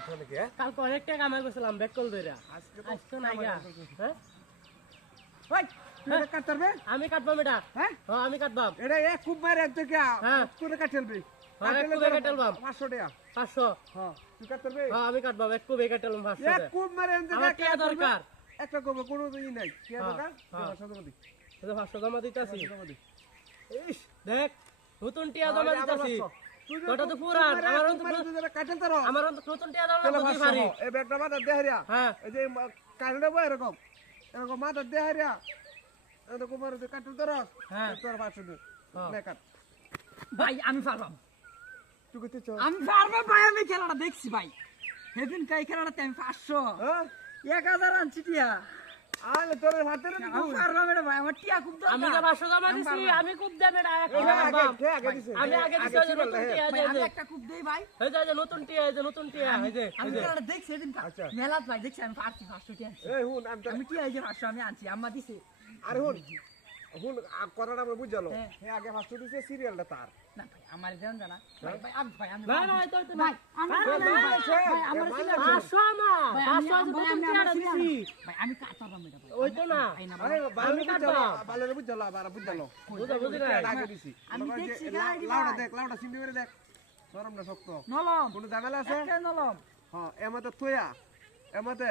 হ্যাঁ? কালকে অনেক টাকা কামাই করছিলাম ব্যাক কল ধরে আজকে আজকে নাই গা। হ্যাঁ? আমি কাটবাম এটা হ্যাঁ? আমি কাটবাম এটা এক খুব মারে একজন কে হ্যাঁ। করে কাটেলবি হ্যাঁ, এক কুবে কাটেলবাম। পাঁচশো টাকা। পাঁচশো। হ্যাঁ তুই কাট হ্যাঁ আমি কাটবাম এক কুবে কাটলাম পাঁচশো এক খুব মারে টাকা দরকার। একটা করব কোনো ই নাই। কে দরকার। পাঁচশো টাকা দি পাঁচশো জমা দিতেছি। জমা দেখ নতুন টিয়া জমা যে ওটা তো পুরান, আমার অন্তত- মারে তুই যেটা কাটেল তারো। আমার অন্তত নতুন টিয়া জমা তাহলে বুঝি পারি এই ব্যাগটা মাথা দেহারিয়া হ্যাঁ। এই যে কাটে দেবো এরকম। এরকম মাথা দেহারিয়া এরকম মারে তুই কাটেল তারো হ্যাঁ। তোর পাঁচশো দে। ভাই আমি তুই ভাই আমি খেলাটা দেখছি ভাই। সেদিন কাই খেলাটাতে আমি পাঁচশো। হ্যাঁ? এক হাজার আনছি টিয়া। আলে তোর হাতে রে আমি পারবাম এটা ভাই আমার টিয়া খুব দাম আমি তো পাঁচশো জমা দিছি আমি খুব দাম এটা আগে। আগে আমি আগে দিছি ওই নতুন। টিয়া এই যে- একটা খুব দেই ভাই। এই যে নতুন টিয়া এই যে নতুন টিয়া এই যে আমি তো যে দেখছি এদিন আচ্ছা। মেলাত ভাই দেখছি আমি পারছি পাঁচশো টিয়া এই হুন আমি টিয়া এই যে পাঁচশো আমি আনছি আম্মা দিছে। আরে হুন। হুন কথাটা আমরা বুঝালো। হ্যাঁ। হে আগে ফার্স্ট দিছে সিরিয়ালটা তার। না ভাই আমার জানা। ভাই? ভাই আমি ভাই আমি তো তো ভাই আমি ভাই, ভাই, ভাই, ভাই, আমার সিরিয়াল আমি- ভাই, আমার সিরিয়াল দিছি ভাই আমি কাটারবাম এটা ভাই। ওই তো না। আরে আমি বুঝালো কাটবাম। বুঝালো আবার বুঝালো। বুঝা বুঝি না আগে দিছি। আমি কর যে দেখছি গাড়ি লাউডা দেখ লাউডা চিন্তা করে দেখ। নরম না শক্ত। কোনো আছে? একটা হ্যাঁ এমতে থইয়া এমতে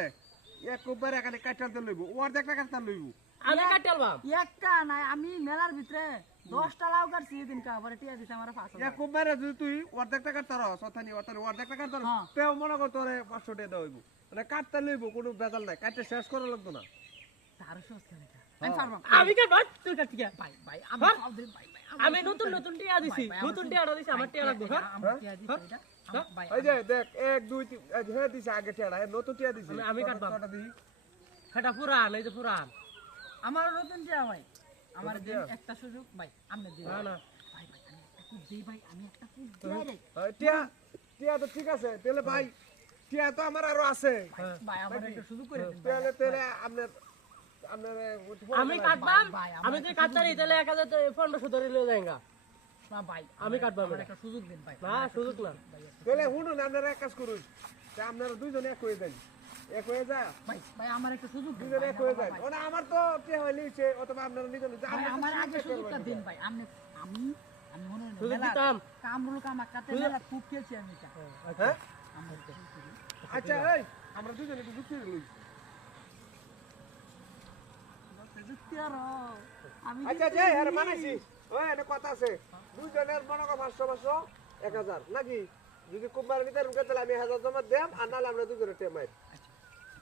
এক এখানে কাটাতে লইব ওর দেখ কাটতে লইব। আমি কাটালবাম একটা নাই আমি মেলার ভিতরে দশটা লাউ কাটছি এদিন কা টিয়া দিছে আমার পাঁচশো এক কুব্বারে যদি তুই সথানি হ্যাঁ। তেও মনে কর তোরে পাঁচশো টাকা দেওয়া হইব। মানে কাটতে লইব কোনো বেজাল নাই কাটতে শেষ করা লাগতো না। তারও সস্তা এটা। আমি পারবাম তুই কাট টিয়া। ভাই ভাই আমি হ্যাঁ? আমি নতুন নতুন টিয়া দিছি নতুন শুধু- দিছি আমার টিয়া লাগবে হ্যাঁ? এই যে দেখ এক দুই তিন হ্যাঁ দিছে আগে টেড়া নতুন টিয়া দিছে। আমি- আমি কটা- কাটবাম। কটা সেটা পুরান এই যে পুরান। আমার নতুন টিয়া ভাই আমার দিন একটা সুযোগ ভাই না না। ভাই ভাই আমি একটা দিই ভাই আমি একটা দিই রে হ্যাঁ, টিয়া টিয়া তো ঠিক আছে তাহলে ভাই টিয়া তো আমার আরও আছে। হ্যাঁ। ভাই আমার একটা সুযোগ করে দিন তাহলে তাহলে আপনার আমি কাটবাম আমি যদি তাহলে এক হাজার পনেরোশো ধরে লিয়ে যাইগা। না ভাই আমি কাটবাম একটা সুযোগ দিন ভাই। না সুযোগ না। তাহলে শুনুন আপনারা এক কাজ করুন। আপনারা দুইজনে এক হয়ে যান। এক হয়ে যা। ভাই ভাই আমার একটা সুযোগ দিন এক হয়ে না, ওনা আমার তো টিয়া হয়ে লিখছে অথবা আপনারা নিজে নিজে আমার আগে সুযোগটা দিন ভাই। আপনি আমি আমি মনে সুযোগ দিতাম। কামরুল কামা কাতে মেলা খুব খেলছি আমি এটা। হ্যাঁ আমার একটা সুযোগ দিন। আচ্ছা এই আমরা দুইজনে একটু যুক্তি লই যুক্তি আরও। আমি আচ্ছা কিন্তু আচ্ছা মানাইছি। ওই এনে কথা আছে। দুইজনের মনে কর পাঁচশো পাঁচশো এক হাজার। নাকি? যদি নিতে রুকে তাহলে আমি হাজার জমা দেম আর নাহলে আমরা দুজনে টেমাই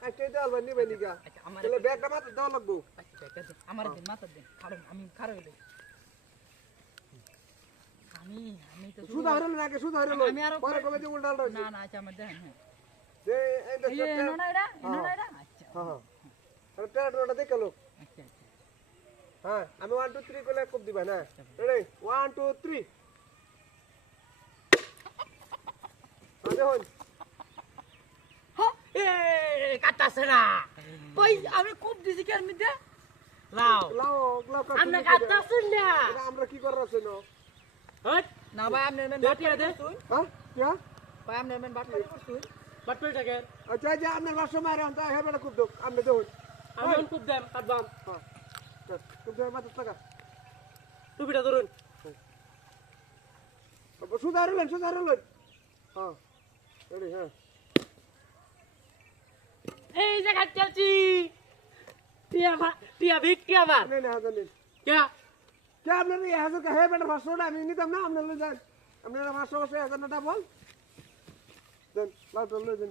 একটা দিতে পারবেন নিবে নিকা আচ্ছা, আমার তাহলে ব্যাগটা মাত্র দেওয়া লাগবো আচ্ছা, একটা দিন, আমার দিন মাথা দিন কারণ আমি খারাপ হইলে আমি আমি তো সুদা হইল না আগে সুদা হইল আমি আরও পরে কবে যে উল্টা উল্টা না না আচ্ছা আমার দেখেন হ্যাঁ যে এই যে এই যে এনো না এটা এনো না এটা আচ্ছা হ্যাঁ হ্যাঁ তাহলে টেরাটা দেখে লোক আচ্ছা আচ্ছা হ্যাঁ আমি ওয়ান টু থ্রি করলে খুব দিবা না রেডি ওয়ান টু থ্রি দেখুন এ কাটতাছে না। ওই আমি খুব দিছি কি আমি দে লাও। লাও লাও কাটুন আমরা দিতে না। আমরা কি করার আছে না হট। না ভাই আপনি নেন দে টিয়া দে হ্যাঁ? কিয়া ভাই আপনি নেন বাট পারি করছুন বাটপেটাকে আচ্ছা যে আপনার বাসা মারে আনতে হ্যাঁ বেটা খুব দুঃখ? দেখুন আমি খুব দেম। কাটবাম হ্যাঁ খুব দেয় মাত্র টাকা। টুপিটা ধরুন। সুদা হইলেন সুদা হইলেন হ্যাঁ রেডি হ্যাঁ। এই যে কাটতাছি টিয়া মা টিয়া ভিক টিয়া মার নেই না জানি নেই কে কে আপনার এই হাজার হ্যাঁ বেটা পাঁচশোটা আমি নিতাম না আপনার লই যান। আপনার পাঁচশো পাঁচশো হাজার টাকা বল। দেন লাউটা লই দেন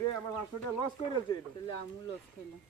রে আমার পাঁচশোটা লস করে ফেলছে এটা। তাহলে আমি লস খেলাম।